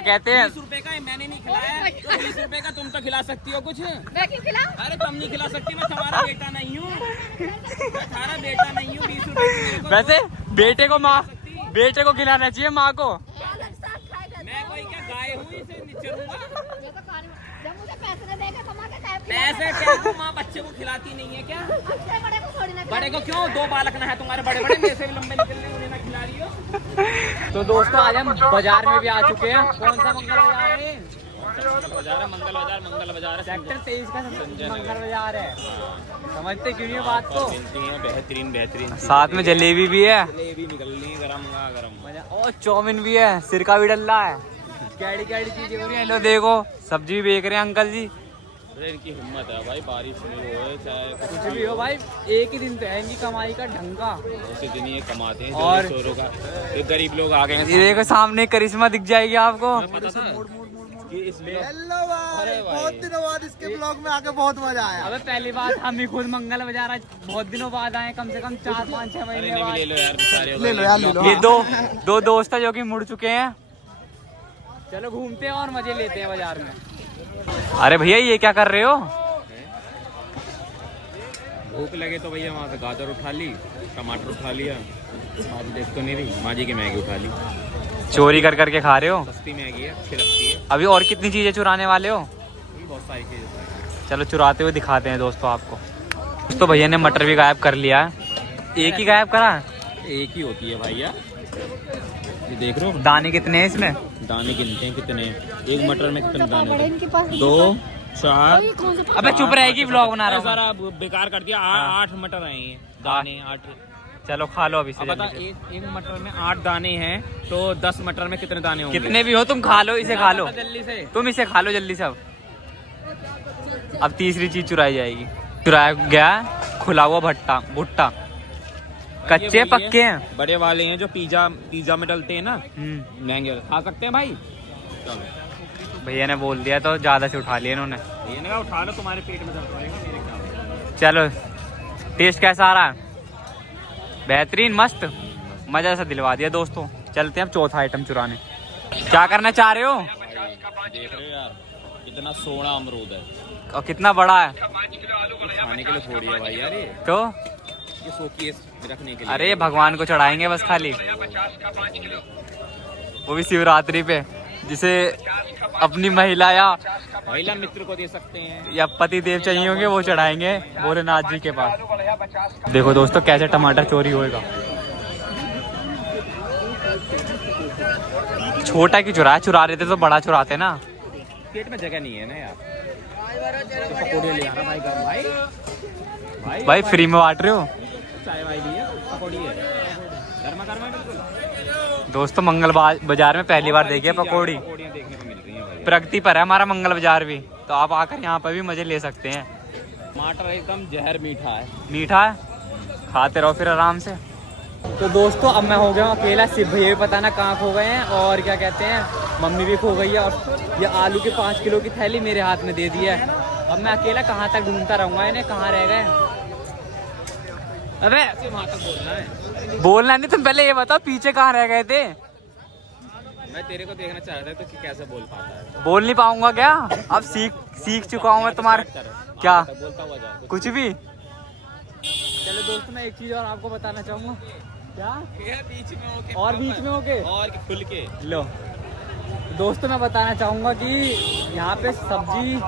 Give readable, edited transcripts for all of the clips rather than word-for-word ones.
कहते हैं 20 रुपए का मैंने नहीं खिलाया, तो 20 रुपए का तुम तो खिला सकती हो कुछ। मैं क्यों खिलाऊं? अरे तुम नहीं खिला सकती, मैं तुम्हारा बेटा नहीं हूँ, मैं तुम्हारा बेटा नहीं हूँ। 20 रुपए की मेरे को वैसे बेटे को खिलाना चाहिए माँ को। मैं कोई क्या गाय हूँ इसे निचरूंगा? जब मुझे पैसे नहीं देगा कमा के टाइम पैसे क्या तुम माँ बच्चे को खिलाती नहीं है क्या? बड़े को थोड़ी ना बड़े को क्यों? 2 बालक ना है तुम्हारे बड़े बड़े, मेरे से भी लंबे निकलने, मुझे ना खिला रही हो। तो दोस्तों आज हम बाजार में भी आ चुके हैं। कौन सा मंगल बाजार है? मंगल बाजार सेक्टर 23 का मंगल बाजार है। समझते क्यों नहीं बात को? बेहतरीन साथ में जलेबी भी है जलेबी निकल रही है गरम। और चाउमीन भी है, सिरका भी डल रहा है। कैडी चीजें हो रही है। लो देखो सब्जी बेच रहे हैं अंकल जी। इनकी हिम्मत है भाई, बारिश में हो चाहे कुछ भी हो भाई, एक ही दिन तो है इनकी कमाई का ढंगा। उसी दिन ये कमाते हैं और चोरों का। ये गरीब लोग आ गए हैं। ये देखो सामने करिश्मा दिख जाएगी आपको। पता था कि इसमें हेलो भाई, बहुत दिनों बाद इसके ब्लॉग में आके बहुत मजा आया। अबे पहली बात हम ही खुद मंगल बाजार आज बहुत दिनों बाद आए, कम से कम 4-5-6 महीने ले बाद। लो यार बेचारे, ले लो यार, ले लो। ये दो दोस्त है जो कि मुड़ चुके हैं। चलो घूमते हैं और मजे लेते हैं बाजार में। अरे भैया ये क्या कर रहे हो? भूख लगे तो भैया वहाँ से गाजर उठा ली, टमाटर उठा लिया। माँ जी देख तो नहीं रही, माँ जी की मैगी उठा ली। चोरी कर करके खा रहे हो? सस्ती मैगी है, अच्छी लगती है। अभी और कितनी चीजें चुराने वाले हो? बहुत सारी चीजें। चलो चुराते हुए दिखाते हैं दोस्तों आपको। तो भैया ने मटर भी गायब कर लिया है। एक ही गायब करा है? एक ही होती है भैया, ये देख रहे हो दाने कितने हैं इसमें? दाने गिनते हैं कितने, एक मटर में कितने दाने होते हैं? इनके पास 2 4। अबे चुप रहेगी, व्लॉग बना रहा हूँ। सारा बेकार कर दिया। 8 मटर हैं ये दाने, 8। चलो खा लो अभी से अब बता, जल्दी से। एक मटर में 8 दाने हैं, तो 10 मटर में कितने दाने होंगे? कितने भी हो तुम खा लो, इसे खा लो जल्दी से। तुम, इसे खा लो जल्दी से। अब तीसरी चीज चुराई जाएगी। चुराया गया खुला हुआ भुट्टा। कच्चे पक्के हैं? बड़े वाले हैं जो पिज्जा में डलते हैं ना, महंगे। खा सकते हैं भाई? चलो भैया ने बोल दिया तो ज्यादा से उठा लिया इन्होंने। ये ना उठा लो, तुम्हारे पेट में दर्द होएगा, मेरे क्या होएगा। चलो टेस्ट कैसा आ रहा है? बेहतरीन, मस्त, मजा सा दिलवा दिया दोस्तों। चलते हैं अब चौथा आइटम चुराने। क्या करना चाह रहे हो? देख रहे हो यार कितना सोना अमरूद है, और कितना बड़ा है? खाने के लिए थोड़ी है भाई यार, तो ये शोकेस रखने के लिए। अरे भगवान को चढ़ाएंगे बस खाली, वो भी शिवरात्रि पे, जिसे अपनी महिला महिला मित्र को दे सकते हैं। या पति देव चाहिए होंगे वो चढ़ाएंगे भोलेनाथ जी के पास। देखो दोस्तों कैसे टमाटर चोरी होएगा। छोटा की चुरा रहे थे तो बड़ा चुराते ना। पेट में जगह नहीं है ना यार। तो पकौड़े ले आना भाई, गरम भाई फ्री में बांट रहे हो? चाय वाय भी है, पकौड़ी है, गर्मा गर्मा बिल्कुल। दोस्तों मंगल बाजार में पहली बार देखिए पकौड़ी। पकौड़ियाँ देखने को मिल रही हैं भाई। प्रगति पर है हमारा मंगल बाजार भी, तो आप आकर यहाँ पर भी मजे ले सकते हैं। टमाटर एकदम जहर मीठा है। मीठा है, खाते रहो फिर आराम से। तो दोस्तों अब मैं हो गया हूँ अकेला। सिर्फ भैया भी पता ना कहाँ खो गए हैं, और क्या कहते हैं मम्मी भी खो गई है। और ये आलू के 5 किलो की थैली मेरे हाथ में दे दी है। अब मैं अकेला कहाँ तक ढूंढता रहूँगा इन्हें, कहाँ रह गए। अबे वहाँ तक बोलना है, बोलना नहीं, तुम पहले ये बताओ पीछे कहाँ रह गए थे? मैं तेरे को देखना चाह रहा था कि कैसे बोल पाता है। बोल नहीं पाऊंगा क्या? अब सीख चुका हूँ मैं तुम्हारे। क्या बोलता हुआ जा कुछ भी। चलो दोस्तों मैं एक चीज और आपको बताना चाहूंगा। क्या बीच में होके और बीच में होके और खुल के लो दोस्तों मैं बताना चाहूंगा कि यहाँ पे सब्जी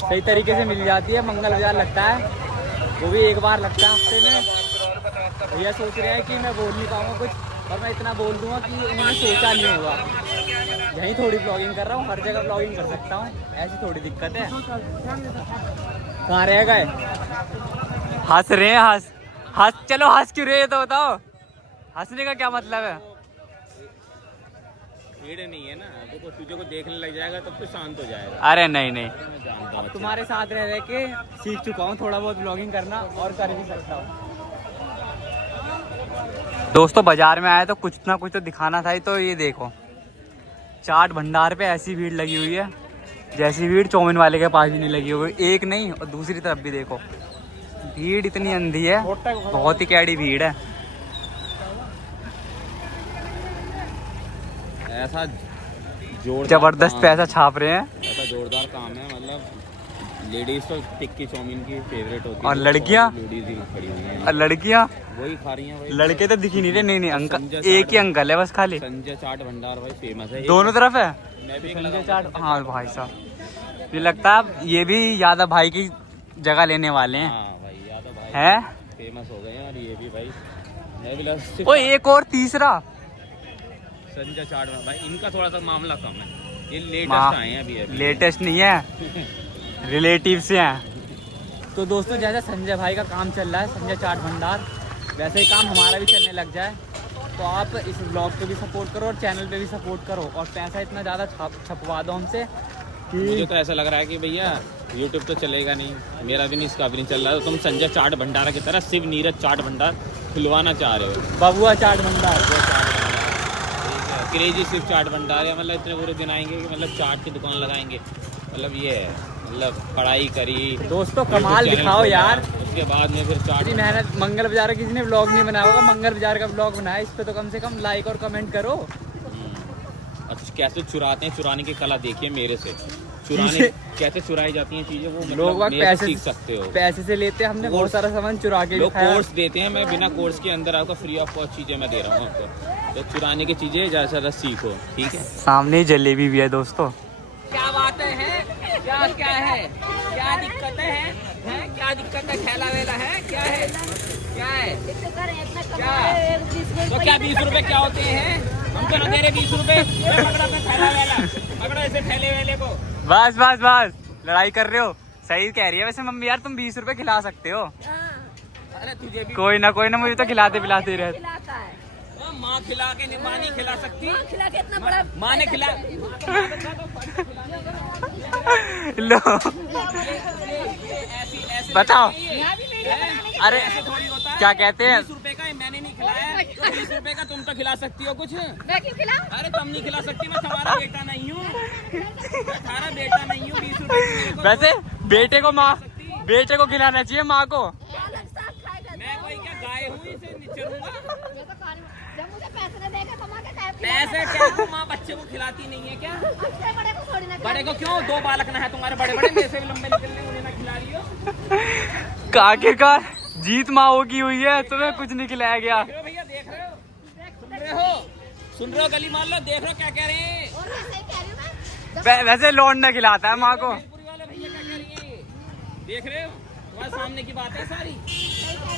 सही तरीके से मिल जाती है। मंगल बाजार लगता है, वो भी एक बार लगता है हफ्ते में। भैया सोच रहे हैं कि मैं बोल नहीं पाऊंगा कुछ, और मैं इतना बोल दूंगा कि उन्होंने सोचा नहीं होगा। यहीं थोड़ी ब्लॉगिंग कर रहा हूँ, हर जगह ब्लॉगिंग कर सकता हूँ, ऐसी थोड़ी दिक्कत है। कहाँ रह गए? हंस रहे हैं, हंस चलो हंस क्यों रहे तो बताओ, हंसने का क्या मतलब है? भीड़ नहीं है ना, देखो तुझे को देखने लग जाएगा तब तो शांत हो जाएगा। अरे नहीं मैं जानता हूँ तुम्हारे साथ रह के सीख चुका हूँ थोड़ा बहुत ब्लॉगिंग करना, और कर भी सकता हूँ। दोस्तों बाजार में आए तो कुछ ना कुछ तो दिखाना था ही। तो ये देखो चाट भंडार पे ऐसी भीड़ लगी हुई है जैसी भीड़ चाउमीन वाले के पास भी नहीं लगी हुई। एक नहीं और दूसरी तरफ भी देखो भीड़ इतनी अंधी है, बहुत ही कैडी भीड़ है। ऐसा जोरदार जबरदस्त काम पैसा है। छाप रहे हैं। ऐसा जोरदार काम है, मतलब लेडीज तो टिक्की चाउमीन की फेवरेट होती है, और लड़कियां? लेडीज ही खड़ी हुई हैं, और लड़कियां? वही खा रही हैं भाई। लड़के तो दिख ही नहीं रहे। नहीं नहीं अंकल, संजय एक ही चाट- अंकल है बस खाली। संजय चाट भंडार भाई फेमस है। दोनों तरफ है मैं भी एक संजय लगाऊंगा चाट। संजय हाँ चाट। भाई साहब, ये लगता है ये भी यादव भाई की जगह लेने वाले हैं। हाँ भाई यादव भाई हैं? फेमस हो गए हैं, और ये भी भाई मैं भी लगा- ओ एक और तीसरा संजय चाट में भाई इनका थोड़ा सा मामला कम है, ये लेटेस्ट माँ- आए हैं अभी। लेटेस्ट नहीं है, रिलेटिव से हैं। तो दोस्तों जैसे संजय भाई का काम चल रहा है, संजय चाट भंडार, वैसे ही काम हमारा भी चलने लग जाए तो आप इस ब्लॉग पे भी सपोर्ट करो और चैनल पे भी सपोर्ट करो, और पैसा इतना ज़्यादा छपवा दो हमसे मुझे कि तो ऐसा लग रहा है कि भैया यूट्यूब तो चलेगा नहीं, मेरा भी नहीं, इसका भी नहीं चल रहा है, तो तुम संजय चाट भंडार की तरह शिव नीरज चाट भंडार खुलवाना चाह रहे हो। बबुआ चाट भंडार। क्रेजी शिव चाट भंडार है, मतलब इतने पूरे दिन आएंगे कि मतलब चाट की दुकान लगाएंगे, मतलब ये है, मतलब पढ़ाई करी दोस्तों YouTube कमाल चैनल दिखाओ खोला, यार। उसके बाद में फिर चाट इतनी मेहनत, मंगल बाजार का किसी ने ब्लॉग नहीं बनाया होगा, मंगल बाजार का ब्लॉग बनाया, इस पे तो कम से कम लाइक और कमेंट करो। अच्छा कैसे चुराते हैं, चुराने की कला देखिए मेरे से, चुराने चीज़ें- कैसे चुराई जाती हैं चीजें, वो लोग मतलब वक्त मेरे से पैसे सीख सकते हो। पैसे से लेते हैं, हमने बहुत कोर्स- सारा सामान चुरा के भी लोग खाया। कोर्स देते हैं, मैं बिना कोर्स के अंदर आपको फ्री ऑफ कॉस्ट चीजें मैं दे रहा हूँ आपको, तो चुराने की चीजें ज़्यादा से ज़्यादा सीखो, ठीक है। सामने ही जलेबी भी है दोस्तों। क्या बात है, क्या क्या है, क्या दिक्कत है, क्या दिक्कत है, ठेला वेला है, क्या है, क्या है, क्या तो क्या 20 रुपए क्या होते हैं, हम तो ना दे रहे 20 रुपए, पकड़ा अपना ठेला वेला, पकड़ो ऐसे ठेले वेले को। बस बस बस, लड़ाई कर रहे हो। सही कह रही है वैसे मम्मी यार, तुम 20 रुपए खिला सकते हो। अरे तुझे भी कोई ना मुझे तो खिलाते पिलाते ही रहते। खिलाता है माँ खिला के नहीं, माँ नहीं खिला सकती, खिला के इतना बड़ा माँ ने खिला। लो ऐसी ऐसे बताओ। यहाँ भी वीडियो बनाने के अरे ऐसे थोड़ी होता है। क्या कहते हैं, 20 रुपए का मैंने नहीं खिलाया, तो 20 रुपए का तुम तो खिला सकती हो कुछ। मैं क्यों खिलाऊं? अरे तुम नहीं खिला सकती, मैं तुम्हारा बेटा नहीं हूँ, मैं तुम्हारा बेटा नहीं हूँ। 20 रुपए की मेरे को वैसे बेटे को खिलाना चाहिए माँ को। अलग साथ खाएगा मैं कोई क्या गाय हूँ इसे निचरूंगा। मैं तो खाने जब मुझे पैसे नहीं देगा कमा के टाइप पैसे क्या तू माँ बच्चे को खिलाती नहीं है क्या? अच्छे बड़े को थोड़ी ना बड़े को क्यों, 2 बालक ना है तुम्हारे बड़े बड़े, मेरे से भी लंबे निकल रहे, उन्हें ना खिला रही हो। आखिरकार जीत माँ हो की हुई है, तुम्हें कुछ नहीं खिलाया गया। देख रहे हो भैया, देख रहे हो, सुन रहे हो, गली मान लो, देख रहे हो क्या कह रहे हैं। और मैं सही कह रही हूँ मैं वैसे लौंडा खिलाता है माँ को। भेलपुरी वाले भैया क्या कह रही है, देख रहे हो, तुम्हारे सामने की बात है सारी। सही कह रही हूँ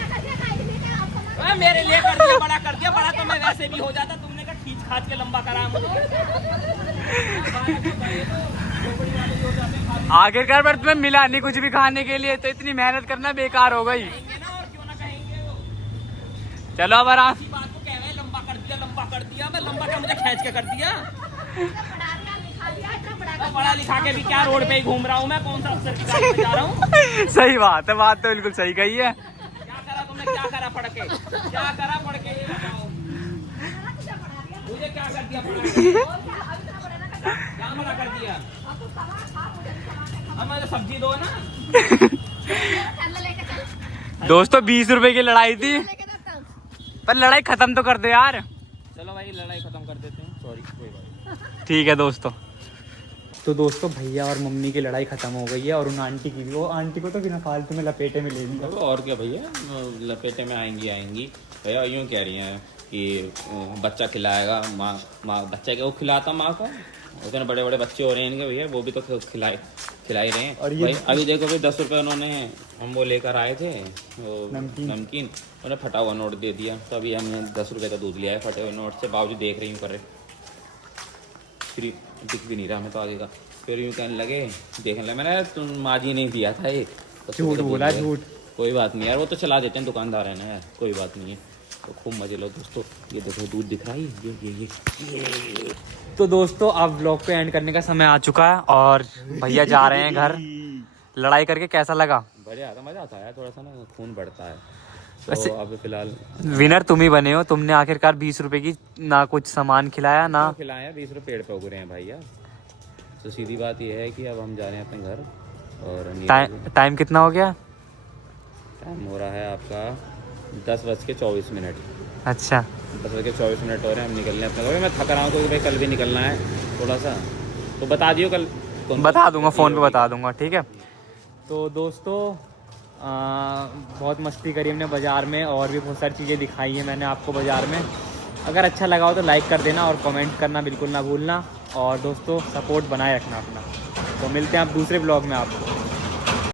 ना करके खाई थी क्या आप समझ अरे मेरे लिए कर दिया, बड़ा कर दिया, बड़ा तो मैं वैसे भी हो जाता, तुमने कहा खींच खाच के लंबा करा आखिरकार पर तुम्हें मिला नहीं कुछ भी खाने के लिए, तो इतनी मेहनत करना बेकार हो गई। और क्यों ना कहेंगे वो चलो अब आराम। इसी बात को कह रहे हैं, लंबा कर दिया, लंबा कर दिया, मैं लंबा क्या मुझे खींच के कर दिया। पढ़ा दिया लिखा दिया इतना बड़ा मैं पढ़ा लिखा के भी क्या रोड पे ही घूम रहा हूँ, मैं कौन सा अफसर की गाड़ी में जा रहा हूँ। सही बात है, बात तो बिल्कुल सही कही है। क्या करा तुमने, क्या करा पढ़ के, क्या करा पढ़ के, ये बताओ मुझे, क्या कर दिया पढ़ के, क्या बड़ा कर दिया। अब मुझे सब्जी दो ना। चल लेके चल दोस्तों 20 रुपए की लड़ाई थी, लेके जाता हूँ पर लड़ाई खत्म तो कर दो यार। चलो भाई लड़ाई खत्म कर देते हैं, सॉरी कोई बात नहीं। ठीक है दोस्तों। तो दोस्तों भैया और मम्मी की लड़ाई खत्म हो गई है, और उन आंटी की भी। वो आंटी को तो बिना फालतू में लपेटे में ले लिया। और क्या भैया, लपेटे में आएंगी भैया, यूँ कह रही हैं कि बच्चा खिलाएगा, माँ बच्चा क्या वो खिलाता माँ को, उतने बड़े बड़े बच्चे हो रहे हैं इनके भैया, वो भी तो खिला ही रहे हैं। और ये भाई अभी देखो भाई 10 रुपये उन्होंने हम वो लेकर आए थे, वो नमकीन। उन्हें फटा हुआ नोट दे दिया, तो अभी हमने 10 रुपये का दूध लिया है फटे हुए नोट से, बाबूजी देख रही हूँ कर रहे, फिर दिख भी नहीं रहा हमें तो आगे का। फिर यूँ कहने लगे, देखने लगे, मैंने तुम माँ जी नहीं दिया था ये, झूठ बोला, झूठ। कोई बात नहीं यार, वो तो चला देते हैं दुकानदार है ना यार, कोई बात नहीं है। तो खूब मजे लो दोस्तों, ये देखो दूध दिख रहा है, ये तो दोस्तों अब व्लॉग को एंड करने का समय आ चुका है, और भैया जा रहे हैं घर। लड़ाई करके कैसा लगा? बढ़िया आता, मजा आता है, थोड़ा सा ना खून बढ़ता है। वैसे- तो अब फिलहाल विनर तुम ही बने हो, तुमने आखिरकार 20 रुपए की ना कुछ सामान खिलाया ना। खिलाए हैं, 20 रुपये पेड़ पे उग रहे हैं भाई यार। तो सीधी बात ये है कि अब हम जा रहे हैं अपने घर, और टाइम कितना हो गया? टाइम हो रहा है आपका 10:24 अच्छा 10:24 हो रहे हैं, हम निकलने अपने घर। मैं थक रहा हूँ क्योंकि भाई कल भी निकलना है थोड़ा सा, तो बता दियो कल बता दूंगा, फ़ोन पे बता दूंगा, ठीक है। तो दोस्तों बहुत मस्ती करी हमने बाज़ार में, और भी बहुत सारी चीज़ें दिखाई हैं मैंने आपको बाज़ार में। अगर अच्छा लगा हो तो लाइक कर देना और कमेंट करना बिल्कुल ना भूलना, और दोस्तों सपोर्ट बनाए रखना अपना। तो मिलते हैं आप दूसरे ब्लॉग में आपको।